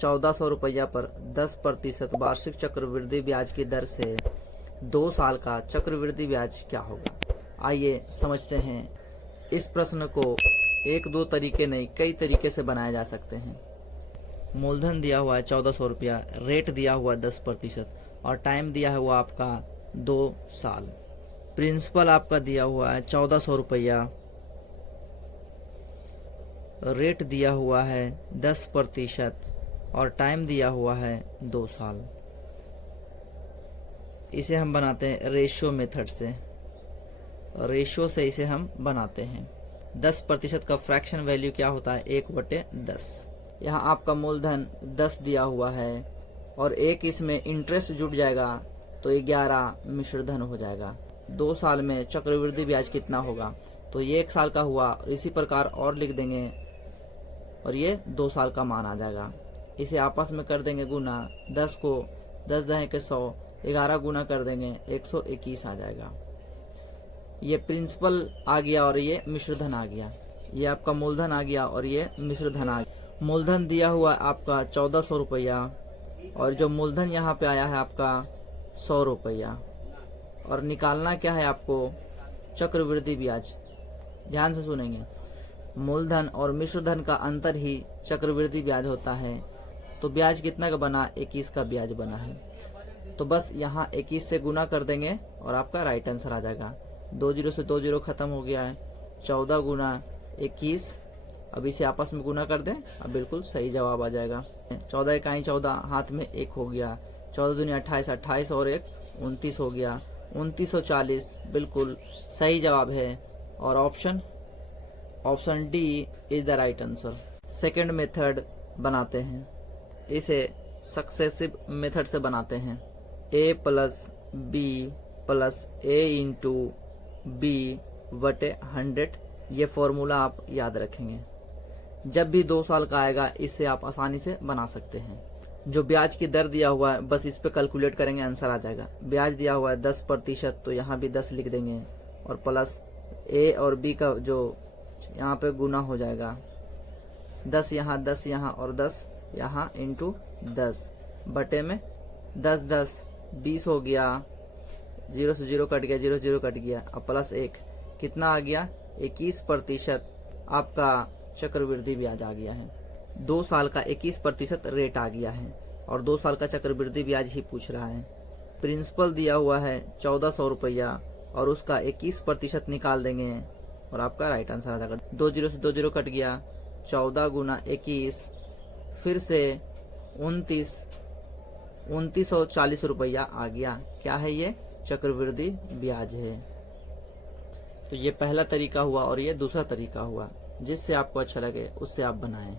1400 रुपया पर 10% वार्षिक चक्रवृद्धि ब्याज की दर से 2 साल का चक्रवृद्धि ब्याज क्या होगा। आइए समझते हैं। इस प्रश्न को एक दो तरीके नहीं कई तरीके से बनाया जा सकते हैं। मूलधन दिया हुआ है 1400 रुपया, रेट दिया हुआ है 10% और टाइम दिया है वो आपका 2 साल। प्रिंसिपल आपका दिया हुआ है 1400 रुपया, रेट दिया हुआ है 10% और टाइम दिया हुआ है 2 साल। इसे हम बनाते हैं रेशियो मेथड से। रेशियो से इसे हम बनाते हैं। 10% का फ्रैक्शन वैल्यू क्या होता है 1/10। यहाँ आपका मूलधन 10 दिया हुआ है और एक इसमें इंटरेस्ट जुड़ जाएगा तो 11 मिश्रधन हो जाएगा। 2 साल में चक्रवृद्धि ब्याज कितना होगा, तो ये 1 साल का हुआ। इसी प्रकार और लिख देंगे और ये 2 साल का मान आ जाएगा। इसे आपस में कर देंगे गुना। 10 को 10 दहें के 100, 11 गुना कर देंगे 121 आ जाएगा। ये प्रिंसिपल आ गया और ये मिश्रधन आ गया। ये आपका मूलधन आ गया और ये मिश्रधन आ गया। मूलधन दिया हुआ आपका 1400 रुपया और जो मूलधन यहाँ पे आया है आपका 100 रुपया और निकालना क्या है आपको चक्रवृद्धि ब्याज। ध्यान से सुनेंगे। मूलधन और मिश्रधन का अंतर ही चक्रवृद्धि ब्याज होता है। तो ब्याज कितना का बना 21 का ब्याज बना है। तो बस यहाँ 21 से गुना कर देंगे और आपका राइट आंसर आ जाएगा। 2 जीरो से 2 जीरो खत्म हो गया है। 14 गुना 21, अब इसे आपस में गुना कर दें, अब बिल्कुल सही जवाब आ जाएगा। 14 इकाई 14, हाथ में 1 हो गया। 14 दूनी 28, 28 और 1 29 हो गया। 2940 बिल्कुल सही जवाब है और option D is the right answer. Second method बनाते हैं। इसे सक्सेसिव मेथड से बनाते हैं। a + b + a × b/100 ये फॉर्मूला आप याद रखेंगे। जब भी 2 साल का आएगा इससे आप आसानी से बना सकते हैं। जो ब्याज की दर दिया हुआ है बस इस पे कैलकुलेट करेंगे, आंसर आ जाएगा। ब्याज दिया हुआ है 10%, तो यहाँ भी 10 लिख देंगे और प्लस a और b का जो यहाँ पे गुना हो जाएगा। 10 यहाँ 10 यहाँ और 10 यहाँ इंटू 10 बटे में 10 10 20 हो गया। 0 से 0 कट गया, 0 0 कट गया। अब प्लस 1 कितना आ गया 21% आपका चक्रवृद्धि ब्याज आ गया है। 2 साल का 21% रेट आ गया है और 2 साल का चक्रवृद्धि ब्याज ही पूछ रहा है। प्रिंसिपल दिया हुआ है 1400 रुपया और उसका 21% निकाल देंगे और आपका राइट आंसर आ जाएगा। 2 जीरो से 2 जीरो कट गया। 14 गुना 21 फिर से 2940 रुपया आ गया। क्या है ये चक्रवृद्धि ब्याज है। तो ये पहला तरीका हुआ और ये दूसरा तरीका हुआ। जिससे आपको अच्छा लगे उससे आप बनाएं।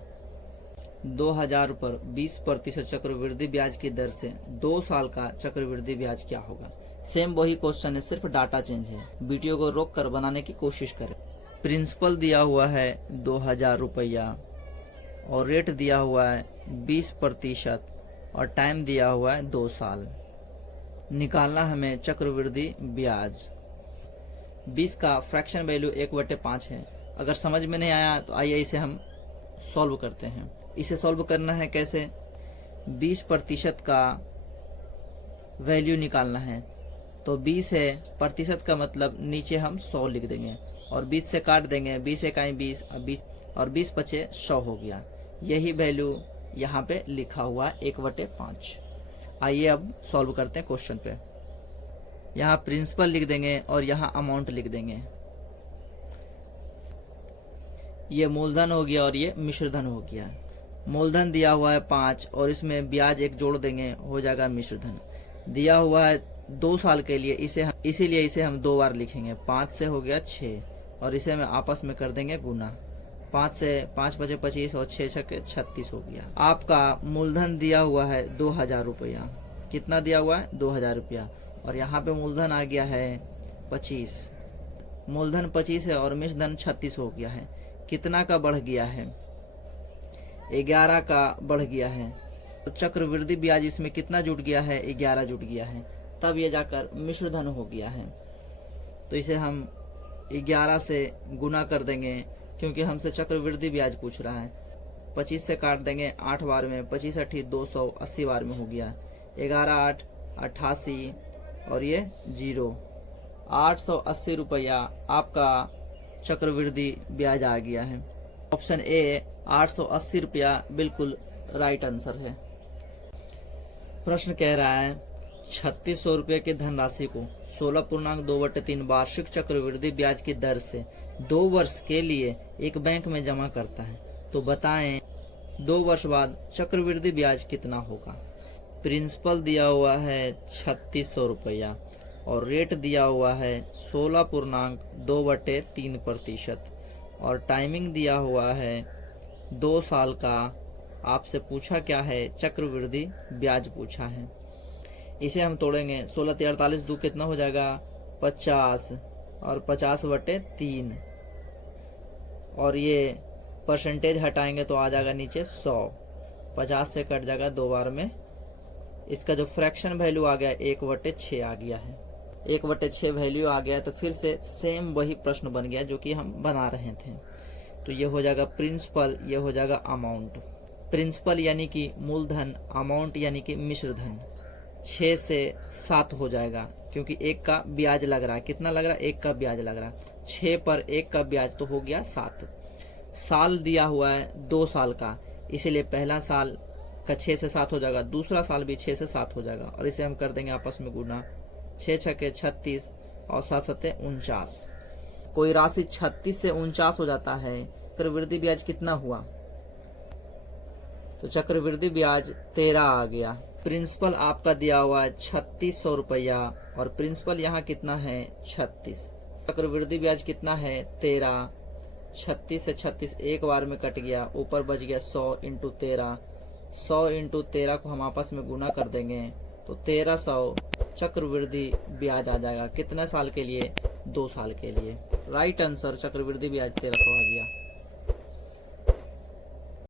2000 पर 20% चक्रवृद्धि ब्याज की दर से 2 साल का चक्रवृद्धि ब्याज क्या होगा। सेम वही क्वेश्चन है, सिर्फ डाटा चेंज है। वीडियो को रोक कर बनाने की कोशिश करें। प्रिंसिपल दिया हुआ है 2000 रुपया और रेट दिया हुआ है 20% और टाइम दिया हुआ है 2 साल। निकालना हमें चक्रवृद्धि ब्याज। 20 का फ्रैक्शन वैल्यू 1/5 है। अगर समझ में नहीं आया तो आइए इसे हम सॉल्व करते हैं। इसे सॉल्व करना है कैसे, 20% का वैल्यू निकालना है। तो 20 है, प्रतिशत का मतलब नीचे हम 100 लिख देंगे और 20 से काट देंगे। 20 इकाई 20 और 20 पचे 100 हो गया। यही वैल्यू यहाँ पे लिखा हुआ है 1/5। आइए अब सॉल्व करते हैं क्वेश्चन पे। यहाँ प्रिंसिपल लिख देंगे और यहाँ अमाउंट लिख देंगे। ये मूलधन हो गया और ये मिश्रधन हो गया। मूलधन दिया हुआ है 5 और इसमें ब्याज 1 जोड़ देंगे, हो जाएगा मिश्रधन। दिया हुआ है 2 साल के लिए, इसीलिए इसे हम 2 बार लिखेंगे। 5 से हो गया 6 और इसे हम आपस में कर देंगे गुना। 5 से 5 बचे 25 और 6 छके 36 हो गया। आपका मूलधन दिया हुआ है 2000 रुपया। कितना दिया हुआ है 2000 रुपया और यहाँ पे मूलधन आ गया है 25। मूलधन 25 है और मिश्रधन 36 हो गया है। कितना का बढ़ गया है 11 का बढ़ गया है। तो चक्रवृद्धि ब्याज इसमें कितना जुट गया है 11 जुट गया है, तब ये जाकर मिश्रधन हो गया है। तो इसे हम 11 से गुना कर देंगे क्योंकि हमसे चक्रवृद्धि ब्याज पूछ रहा है। 25 से काट देंगे 8 बार में, 25 अठी 280 बार में हो गया। 11 8 88 और ये 0, 880 रुपया आपका चक्रवृद्धि ब्याज आ गया है। ऑप्शन ए 880 रुपया बिल्कुल राइट आंसर है। प्रश्न कह रहा है 3600 रुपये की धनराशि को 16.2/3 वार्षिक चक्रवृद्धि ब्याज की दर से 2 वर्ष के लिए एक बैंक में जमा करता है, तो बताएं 2 वर्ष बाद चक्रवृद्धि ब्याज कितना होगा। प्रिंसिपल दिया हुआ है 3600 रुपया और रेट दिया हुआ है 16.2/3% और टाइमिंग दिया हुआ है 2 साल का। आपसे पूछा क्या है, चक्रवृद्धि ब्याज पूछा है। इसे हम तोड़ेंगे, 16 × 48 2 कितना हो जाएगा 50 और 50/3 और ये परसेंटेज हटाएंगे तो आ जाएगा नीचे 100, 50 से कट जाएगा 2 बार में। इसका जो फ्रैक्शन वैल्यू आ गया 1/6 आ गया है, 1/6 वैल्यू आ गया। तो फिर से सेम वही प्रश्न बन गया जो कि हम बना रहे थे। तो ये हो जाएगा प्रिंसिपल, ये हो जाएगा अमाउंट। प्रिंसिपल यानी कि मूलधन, अमाउंट यानी कि मिश्र धन। 6 से 7 हो जाएगा क्योंकि 1 का ब्याज लग रहा है। कितना लग रहा है, 1 का ब्याज लग रहा है। 6 पर 1 का ब्याज तो हो गया 7। साल दिया हुआ है 2 साल का, इसीलिए पहला साल का 6 से 7 हो जाएगा, दूसरा साल भी 6 से 7 हो जाएगा और इसे हम कर देंगे आपस में गुना। 6 छके 36 और 7 सत्ते 49। कोई राशि 36 से 49 हो जाता है, चक्रवृद्धि ब्याज कितना हुआ, तो चक्रवृद्धि ब्याज 13 आ गया। प्रिंसिपल आपका दिया हुआ है 3600 रुपया और प्रिंसिपल यहाँ कितना है 36। चक्रवृद्धि ब्याज कितना है 13। 36 से 36 एक बार में कट गया, ऊपर बच गया 100 × 13। 100 × 13 को हम आपस में गुना कर देंगे तो 1300 चक्रवृद्धि ब्याज आ जाएगा। कितने साल के लिए, 2 साल के लिए। राइट आंसर चक्रवृद्धि ब्याज 1300 आ गया।